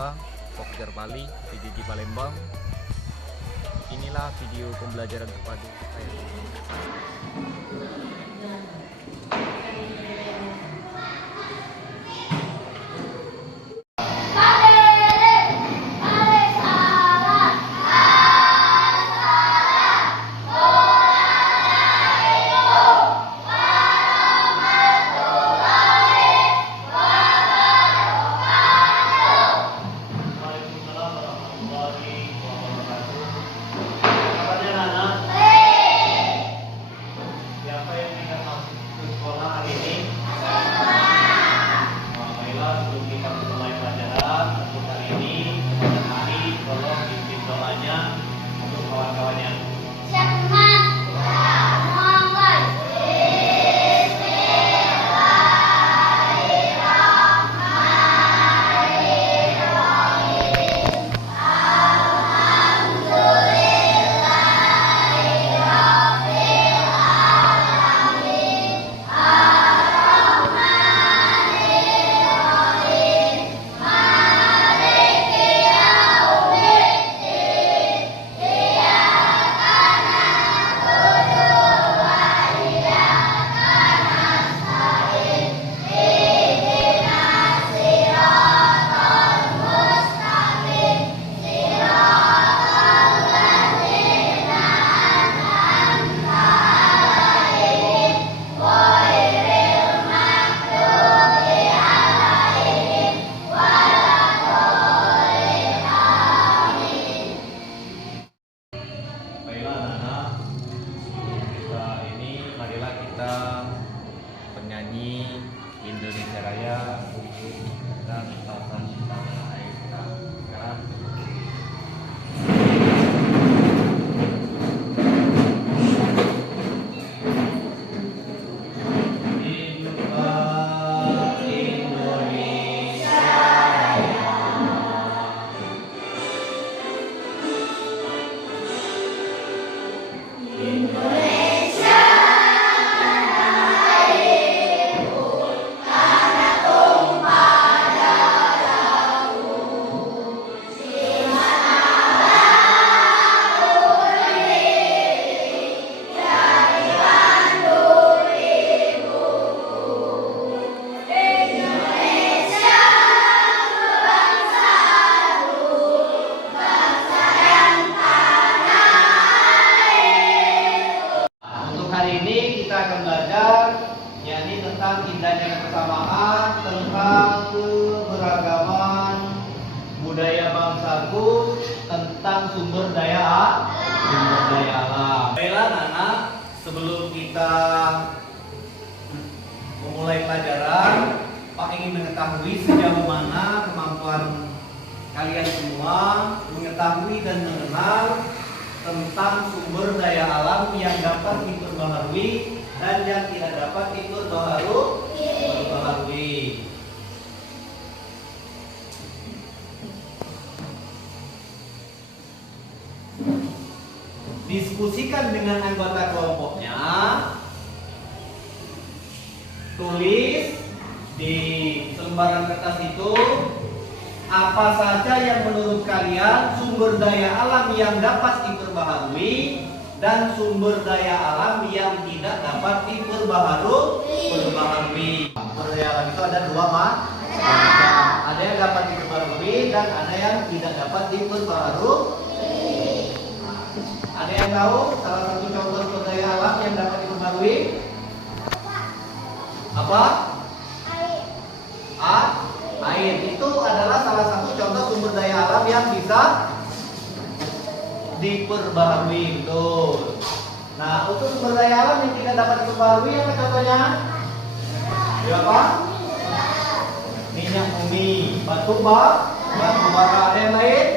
mahasiswa Pokja Bali PJJ Palembang. Inilah video pembelajaran terpadu saya. Penyanyi Indonesia Raya dan Tatan Tanah Air. Sekarang kita akan belajar yakni tentang indahnya kebersamaan, tentang keberagaman budaya bangsaku, tentang sumber daya alam. Baiklah Nana, sebelum kita memulai pelajaran, Pak ingin mengetahui sejauh mana kemampuan kalian semua mengetahui dan mengenal tentang sumber daya alam yang dapat diperbaharui dan yang tidak dapat diperbaharui. Diskusikan dengan anggota kelompoknya. Tulis di selembaran kertas itu apa saja yang menurut kalian sumber daya alam yang dapat diperbaharui dan sumber daya alam yang tidak dapat diperbaharui. Sumber daya alam itu ada dua macam. Ada yang dapat diperbaharui dan ada yang tidak dapat diperbaharui. Ada yang tahu salah satu contoh sumber daya alam yang dapat diperbaharui? Apa? Air itu adalah salah satu contoh sumber daya alam yang bisa diperbaharui, betul. Nah, untuk sumber daya alam yang tidak dapat diperbaharui apa contohnya? Apa? Minyak bumi, batu bara, ada yang lain?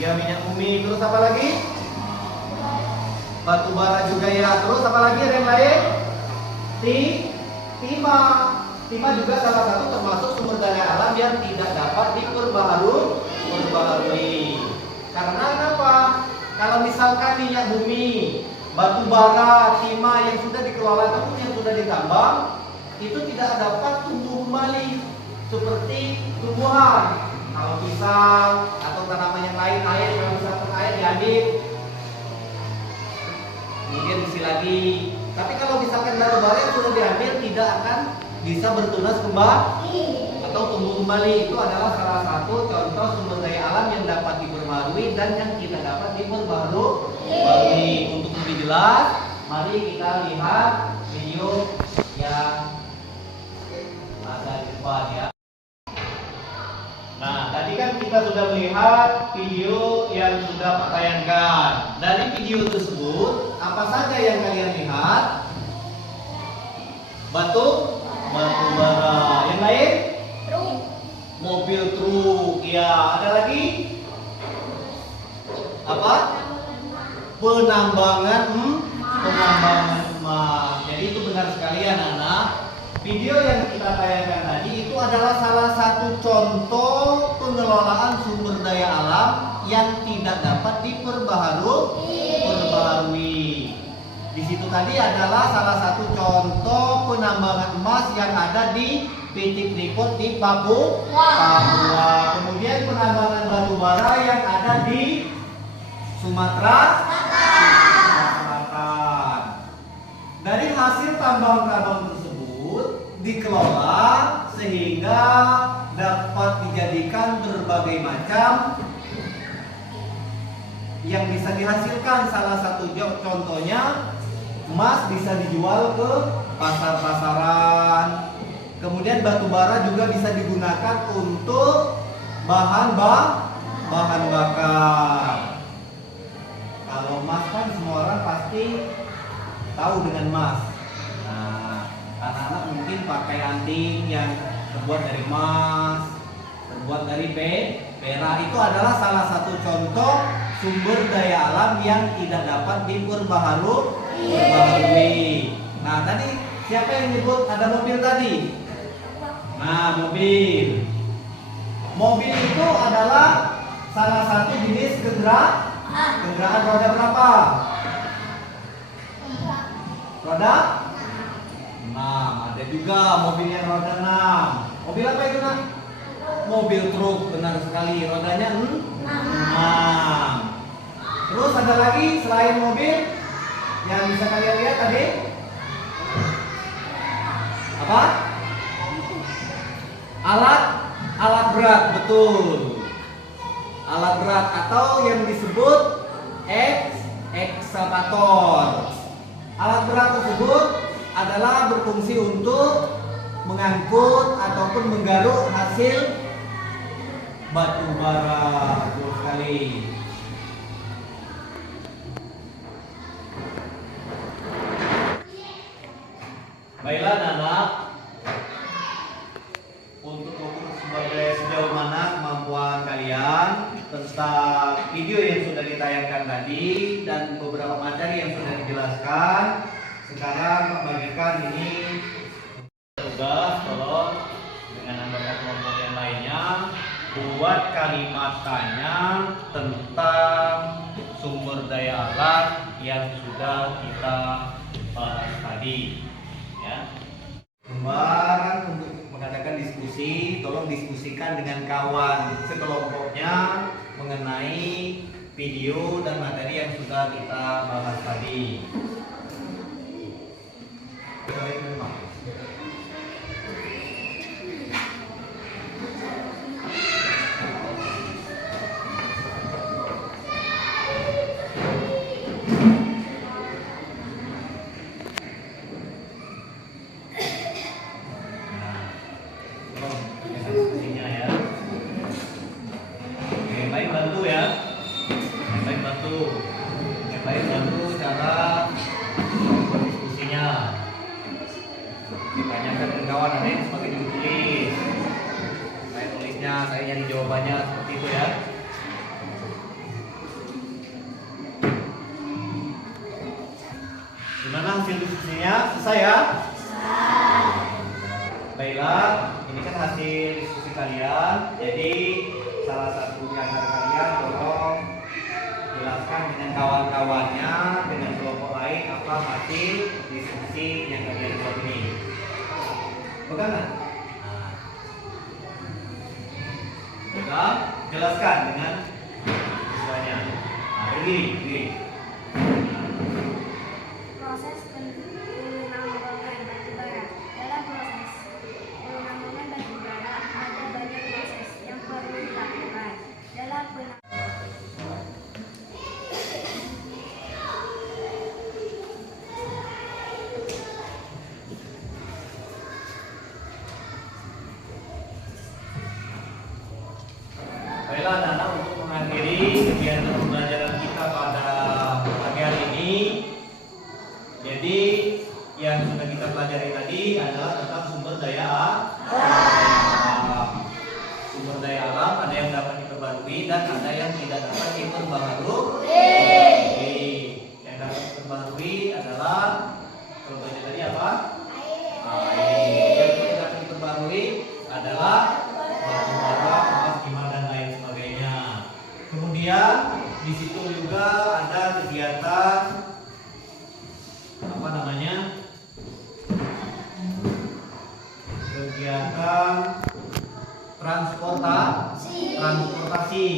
Ya, minyak bumi, terus apa lagi? Batu bara juga ya, terus apa lagi ada yang lain? Timah juga salah satu termasuk sumber daya alam yang tidak dapat diperbaharui. Karena kenapa? Kalau misalkan minyak bumi, batu bara, timah yang sudah dikelola ataupun yang sudah ditambang, itu tidak dapat tumbuh kembali seperti tumbuhan. Kalau pisang atau tanaman yang lain, air, kalau misalkan air diambil, kemudian isi lagi. Tapi kalau misalkan batu bara yang sudah diambil tidak akan bisa bertunas kembali atau tumbuh kembali. Itu adalah salah satu contoh sumber daya alam yang dapat diperbarui dan yang tidak dapat diperbarui. Untuk lebih jelas, mari kita lihat video yang ada di depan ya. Nah, tadi kan kita sudah melihat video yang sudah Pak tayangkan. Dari video tersebut, apa saja yang kalian lihat? Batu bara. Yang lain? Truk. Mobil truk. Ya, ada lagi? Apa? Penambangan emas. Jadi itu benar sekali anak-anak. Video yang kita tayangkan tadi itu adalah salah satu contoh pengelolaan sumber daya alam yang tidak dapat diperbaharui. Di situ tadi adalah salah satu contoh penambangan emas yang ada di PT Freeport di Papua. Kemudian penambangan batu bara yang ada di Sumatera Selatan. Dari hasil tambang-tambang tersebut dikelola sehingga dapat dijadikan berbagai macam yang bisa dihasilkan. Salah satu contohnya emas bisa dijual ke pasar-pasaran. Kemudian batu bara juga bisa digunakan untuk bahan bakar. Kalau emas kan semua orang pasti tahu dengan emas. Anak-anak mungkin pakai anting yang terbuat dari emas, terbuat dari perak. Itu adalah salah satu contoh sumber daya alam yang tidak dapat diperbaharui. Nah, tadi siapa yang nyebut ada mobil tadi? Nah, mobil. Mobil itu adalah salah satu jenis kendaraan roda berapa? Roda 6. Ada juga mobil yang roda 6. Mobil apa itu, Nak? Mobil truk, benar sekali. Rodanya 6. Terus ada lagi selain mobil yang bisa kalian lihat tadi? Apa? Alat berat, betul. Alat berat atau yang disebut ekskavator. Alat berat tersebut adalah berfungsi untuk mengangkut ataupun menggaruk hasil batu bara. Betul sekali. Baiklah anak, untuk mengukur sejauh mana kemampuan kalian tentang video yang sudah ditayangkan tadi dan beberapa materi yang sudah dijelaskan. Sekarang bagikan ini tugas, tolong dengan anggota kelompok yang lainnya buat kalimat tanya tentang sumber daya alam yang sudah kita bahas tadi. Ya. Kembaran untuk mengadakan diskusi, tolong diskusikan dengan kawan sekelompoknya mengenai video dan materi yang sudah kita bahas tadi. Ditanyakan ke kawan, ada yang sebagai ditulis. Saya tulisnya, saya nyari jawabannya seperti itu ya. Gimana hasil diskusinya? Selesai ya? Baiklah, ini kan hasil diskusi kalian. Jadi salah satu di antara kalian tolong jelaskan dengan kawan-kawannya, dengan kelompok lain apa hasil diskusi yang kalian buat ini. Bukan? Bukan? Jelaskan dengan istilahnya. Nah, berdiri. Proses penambangan batu bara. Dalam proses penambangan batu bara ada banyak proses yang perlu dilakukan. Dalam Baiklah anak-anak, untuk mengakhiri kegiatan pembelajaran kita pada pagi hari ini. Jadi yang sudah kita pelajari tadi adalah tentang sumber daya alam. Sumber daya alam ada yang dapat diperbarui dan ada yang tidak dapat diperbarui. Yang dapat diperbarui adalah contohnya tadi apa? Air. Yang tidak dapat diperbarui adalah batu bara, emas, timah dan lain sebagainya. Kemudian di situ juga ada kegiatan apa namanya? Kegiatan transportasi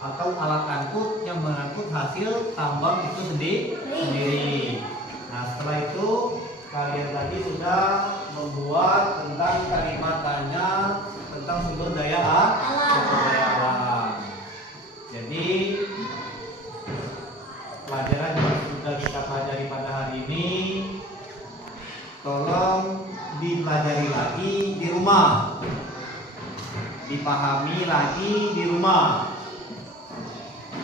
atau alat angkut yang mengangkut hasil tambang itu sendiri. Nah, setelah itu kalian tadi sudah membuat tentang kalimatannya tentang sumber daya alam. Jadi pelajaran yang sudah kita pelajari pada hari ini tolong dipelajari lagi di rumah, dipahami lagi di rumah.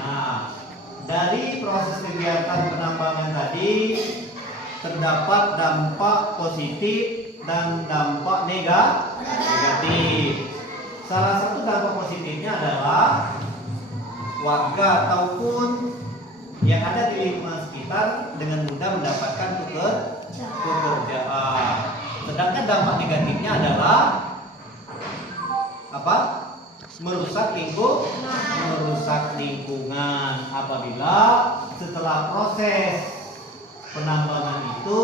Nah, dari proses kegiatan penambangan tadi terdapat dampak positif dan dampak negatif. Salah satu dampak positifnya adalah warga ataupun yang ada di lingkungan sekitar dengan mudah mendapatkan pekerjaan. Sedangkan dampak negatifnya adalah apa? Merusak lingkungan apabila setelah proses penambangan itu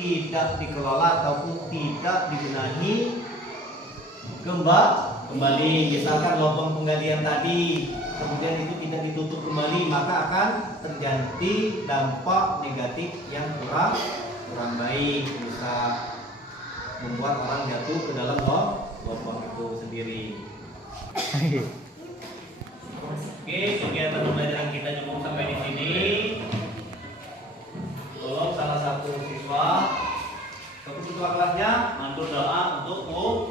tidak dikelola ataupun tidak dibenahi kembali. Misalkan lubang penggalian tadi kemudian itu tidak ditutup kembali, maka akan terjadi dampak negatif yang kurang baik, bisa membuat orang jatuh ke dalam lubang itu sendiri. Oke, kegiatan pembelajaran kita cukup sampai di sini. Tolong salah satu siswa kelasnya mantul doa untuk